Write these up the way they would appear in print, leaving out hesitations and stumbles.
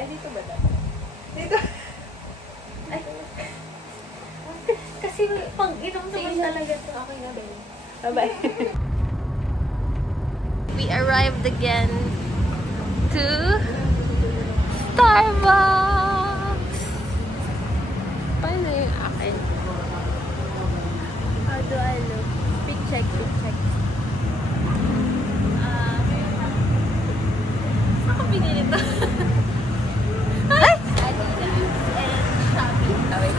Ay, dito ba dapat? Dito. Ay. Kasi pang inom naman talaga ito. Okay na, baby. Bye-bye. We arrived again to Starbucks. Paano yung akin? How do I look? Big check, big check. Saan ko binili ito? Ay! Adidas and Shopee. Wait.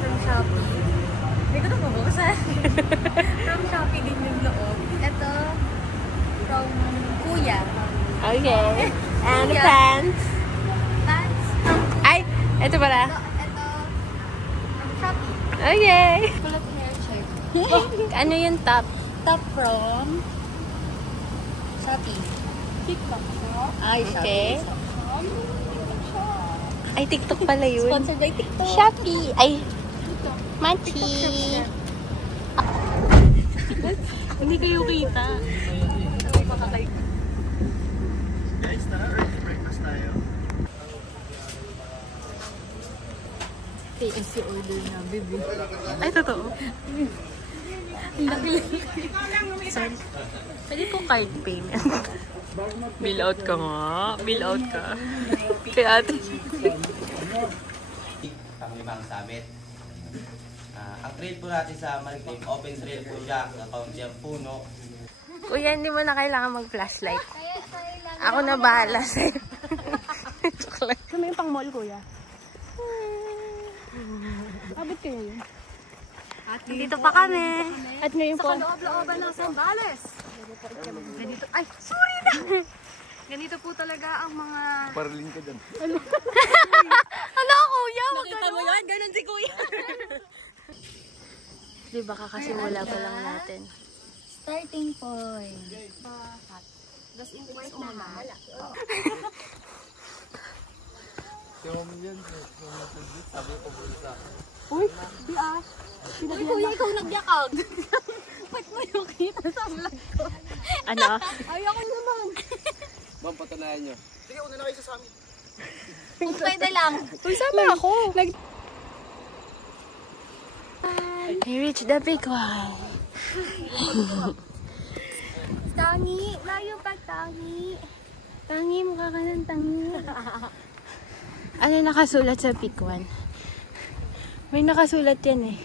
From Shopee. Hindi ko na mabuksan. From Shopee din yung loob. Ito, from Kuya. Okay. And the pants. Pants. Ay! Ito pala. Ito, from Shopee. Okay. Kulot hair check. Ano yung top? Top from Shopee. TikTok. Ay, okay. Ay, TikTok pala yun. Sponsored by TikTok. Shopee. Ay, Machi. Hindi kayo kita. Guys, tara, early breakfast tayo. KFC order na, baby. Ay, totoo. Laki. Sorry. Pwede po card payment. Bill out ka nga. Bill out ka. Kaya ate. Panglimang summit. Ang trail po natin sa Marikina, open trail po siya, kaunti ang puno. Kuya, hindi mo na kailangan mag-flashlight. Ako na bahala sa'yo. Chocolate. Kami yung pang mall, kuya. Abot kayo yun. Dito pa kami. At ngayon po, Sa kaloob-looban ng Sambales. Ganito. Ay, sorry na! Ganito po talaga ang mga... Parling ka dyan. Ano, kuya? nakita mo yun? Ganun si kuya. Di ba kakasimula pa lang natin? Starting point. Das inquest na hala. Si Mom yan, sabi ko po sa akin. Uy, di Ash. Uy, kuya, ikaw nagyakag. Ba't mo yung kita sa vlog ko? Ano? Ayoko naman. Ma'am, patunayan nyo. Sige, una na kayo sa amin. Kung pwede lang. Uy, sama ako. We reached the big one. Tangi. Layo pa, Tangi. Tangi, mukha ka ng tangi. Ano nakasulat sa pick one? May nakasulat yan eh.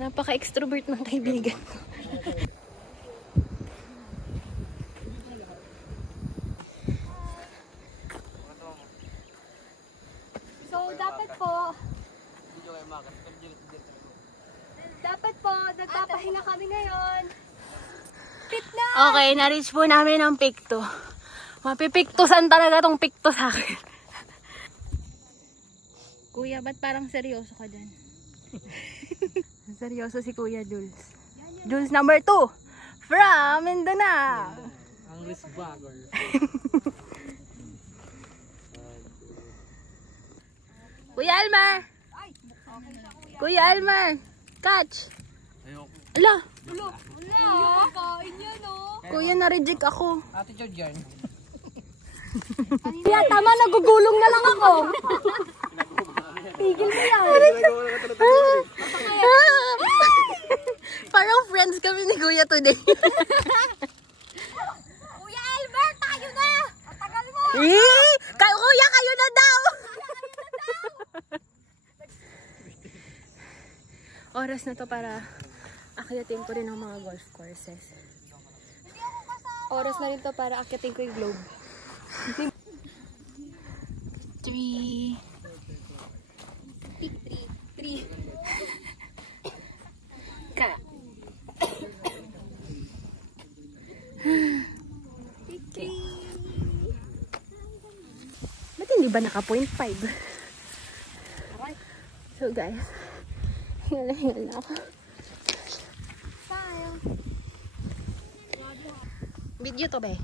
Napaka-extrovert ng kaibigan ko. So, dapat po, nagpapahinga kami ngayon. Pit na! Okay, na-reach po namin ang pick 2. Mapipiktusan talaga tong pick 2 sa akin. Kuya, ba't parang seryoso ka dyan? Seryoso si Kuya Jules. Jules number 2 from Mindanao. English bagger. Kuya Almar! Kuya Almar! Catch! Ayoko. Ala! Wala, kakain yan, no? Kuya, na-reject ako. Ate Georgian. Kaya tama, nagugulong na lang ako. Tigil mo yan. Parang friends kami ni Kuya today. Kuya Albert, tayo na! Ang tagal mo! Kuya, kayo na daw! Oras na to para akyatin ko rin ang mga golf courses. Oras na rin to para akyatin ko yung globe. 3. Pick 3. Ka. Pick 3. Ba't hindi ba naka 0.5? So guys, hingal na ako. Style. Video to ba eh?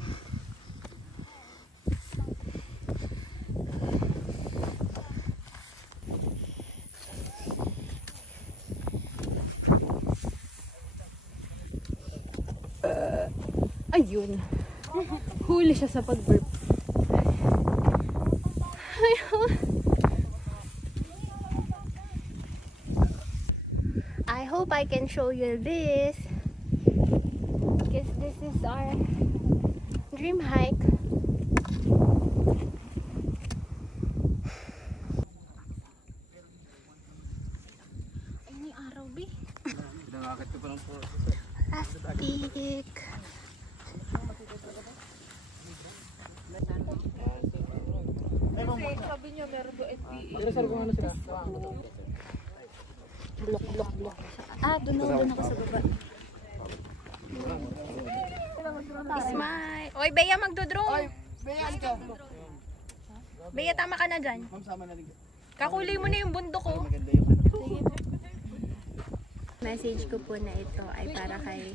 Ayun. Huli siya sa pag-burp. Ayun. I hope I can show you this. Because this is our dream hike. Ay, ni araw, B. Pinangakit ko pa ng Plastic. Sabi niya meron doon FPE. Blok. Ah, doon ako sa baba. Smile. Oy, Bea, magdodrone. Bea, tama ka na dyan. Kakulay mo na yung bundok ko. Message ko po na ito ay para kay...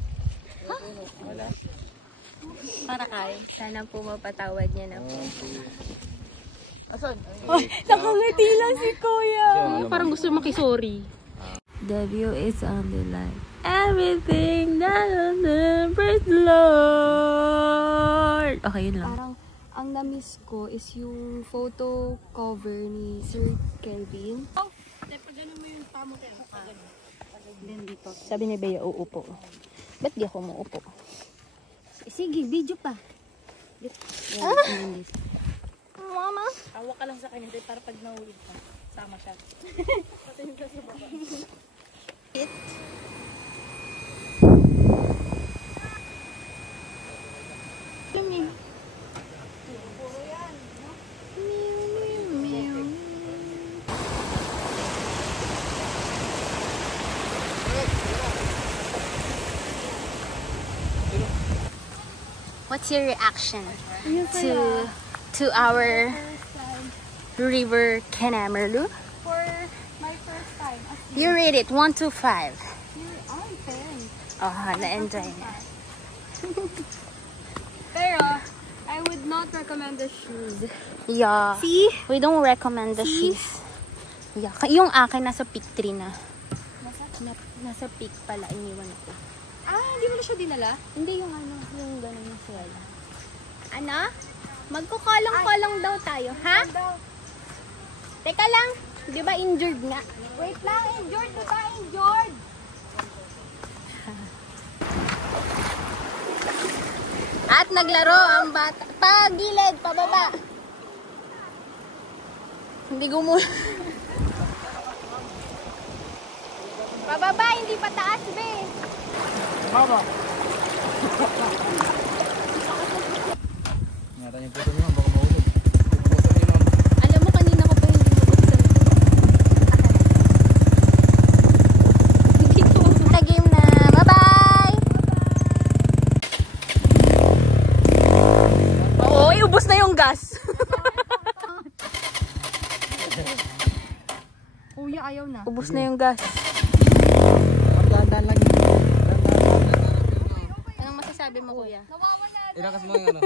Para kay? Sana po mapatawad niya na po. Ay, nakangiti lang si Kuya. Parang gusto makisorry. The view is on the line. Everything that on the praise the Lord. Okay, yun lang. Parang ang na-miss ko is yung photo cover ni Sir Kelvin. Sabi ni Bea, uupo. Ba't di ako maupo? Sige, video pa. Mama? Awak ka lang sa kanya para pag nahulid ka, sama siya. What's your reaction to our river Kinamerlu? For my first time. You rate it 1 to 5. I'm 10. Oh, na-enjoy niya. Pero, I would not recommend the shoes. Yeah. See? We don't recommend the shoes. Yeah. Yung akin nasa peak 3 na. Nasa peak pala, iniwan ko. Ah, hindi mo na siya dinala? Hindi yung ano, yung ganun yung suwala. Ano? Magkukalong-kalong daw tayo, ha? Teka lang, di ba injured nga? Wait lang, injured na ba? Injured! At naglaro ang bata. Pagilid, pababa. Hindi gumula. Pababa, hindi pataas, be. Mama! Ingatan yung puto nyo, baka mahulog. Alam mo, kanina ko pa hindi mabuksan. Hindi ko. Sa game na. Bye-bye! Oo, ubos na yung gas. Kuya, ayaw na. Ubos na yung gas. Dahan-dahan lang yun. Anong masasabi mo, kuya? Ilakas mo yung ano.